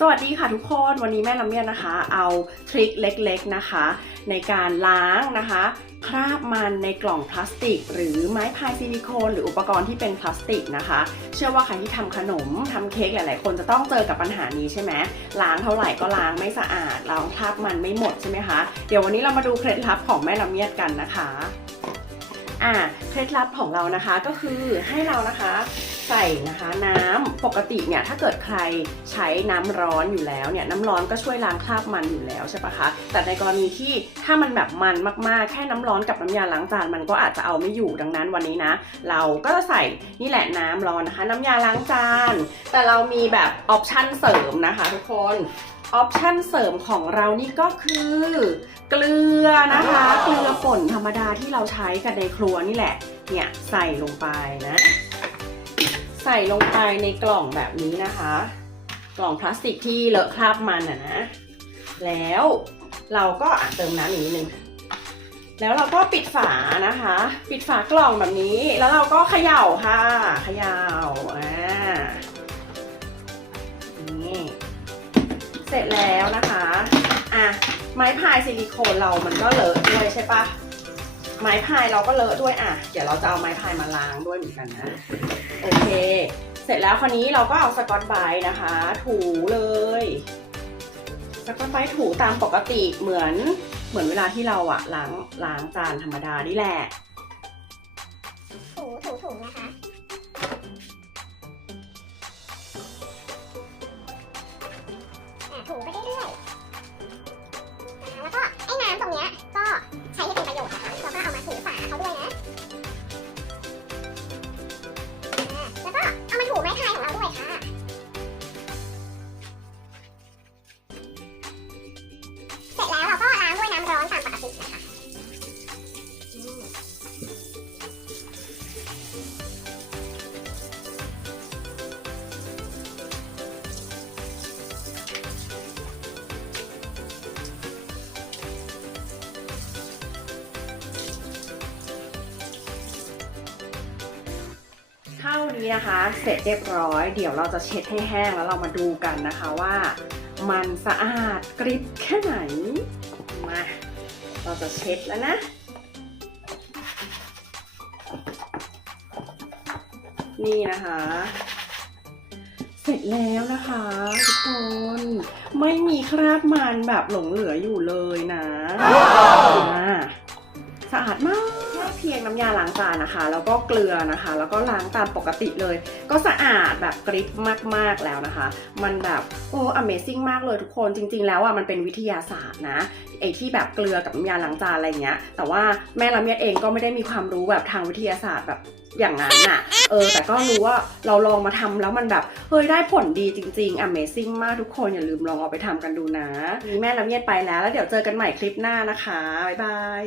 สวัสดีค่ะทุกคนวันนี้แม่ลำเมียนนะคะ เอาทริคเล็กๆนะคะ ในการล้างนะคะ คราบมันในกล่องพลาสติก หรือไม้พายซิลิโคน หรืออุปกรณ์ที่เป็นพลาสติกนะคะ เชื่อว่าใครที่ทำขนมทำเค้กหลาย ๆ คนจะต้องเจอกับปัญหานี้ใช่ไหมล้างเท่าไหร่ก็ล้างไม่สะอาดล้างคราบมันไม่หมดใช่ไหมคะเดี๋ยววันนี้เรามาดูเคล็ดลับของแม่ลำเมียดกันนะคะ อ่าเคล็ดลับของเรานะคะก็คือให้เรานะคะใส่นะคะน้ำปกติเนี่ยถ้าเกิดใครใช้น้ำร้อนอยู่แล้วเนี่ยน้ำร้อนก็ช่วยล้างคราบมันอยู่แล้วใช่ปะคะแต่ในกรณีที่ถ้ามันแบบมันมากๆ แค่น้ำร้อนกับน้ำยาล้างจานมันก็อาจจะเอาไม่อยู่ดังนั้นวันนี้นะ เราก็จะใส่นี่แหละน้ำร้อนนะคะ น้ำยาล้างจาน แต่เรามีแบบออปชั่นเสริมนะคะ ทุกคน ออปชั่นเสริมของเรานี่ก็คือ เกลือนะคะ เกลือป่นธรรมดาที่เราใช้กันในครัวนี่แหละ เนี่ยใส่ลงไปนะ ใส่ลงไปในกล่องแบบนี้นะคะ กล่องพลาสติกที่เลอะคราบมันอะนะ แล้วเราก็อะเติมน้ำอีกนิดนึงแล้วเราก็ปิดฝานะคะ ปิดฝากล่องแบบนี้ แล้วเราก็เขย่าค่ะ เขย่าอ่านี่ เสร็จแล้วนะคะ อะ ไม้พายซิลิโคนเรามันก็เลอะด้วยใช่ปะไม้พายเราก็เลอะด้วยอะ เดี๋ยวเราจะเอาไม้พายมาล้างด้วยเหมือนกันนะ โอเค เสร็จแล้วคราวนี้เราก็เอาสกอตไบรท์นะคะ ถูเลย สกอตไบรท์ถูตามปกติเหมือนเหมือนเวลาที่เราอะล้างล้างจานธรรมดานี่แหละ ถูถูถูนะ นี้นะคะเสร็จเรียบร้อย เดี๋ยวเราจะเช็ดให้แห้งแล้วเรามาดูกันนะคะว่า มันสะอาดกริบแค่ไหน มาเราจะเช็ดแล้วนะ นี่นะคะ เสร็จแล้วนะคะทุกคน ไม่มีคราบมันแบบหลงเหลืออยู่เลยนะ สะอาดมากเพียงน้ำยาล้างจานนะคะ แล้วก็เกลือนะคะ แล้วก็ล้างตามปกติเลย ก็สะอาดแบบกริบมากๆแล้วนะคะ มันแบบโอ้ Amazing มากเลยทุกคนจริง ๆ แล้วอะมันเป็นวิทยาศาสตร์นะไอที่แบบเกลือกับน้ำยาล้างจานอะไรเงี้ย แต่ว่าแม่ละเมียดเองก็ไม่ได้มีความรู้แบบทางวิทยาศาสตร์แบบอย่างนั้นน่ะ เออ แต่ก็รู้ว่าเราลองมาทำแล้วมันแบบ เฮ้ย ได้ผลดีจริง ๆ Amazing มากทุกคนอย่าลืมลองเอาไปทำกันดูนะนี่แม่ละเมียดไปแล้ว แล้วเดี๋ยวเจอกันใหม่คลิปหน้านะคะ บ๊ายบาย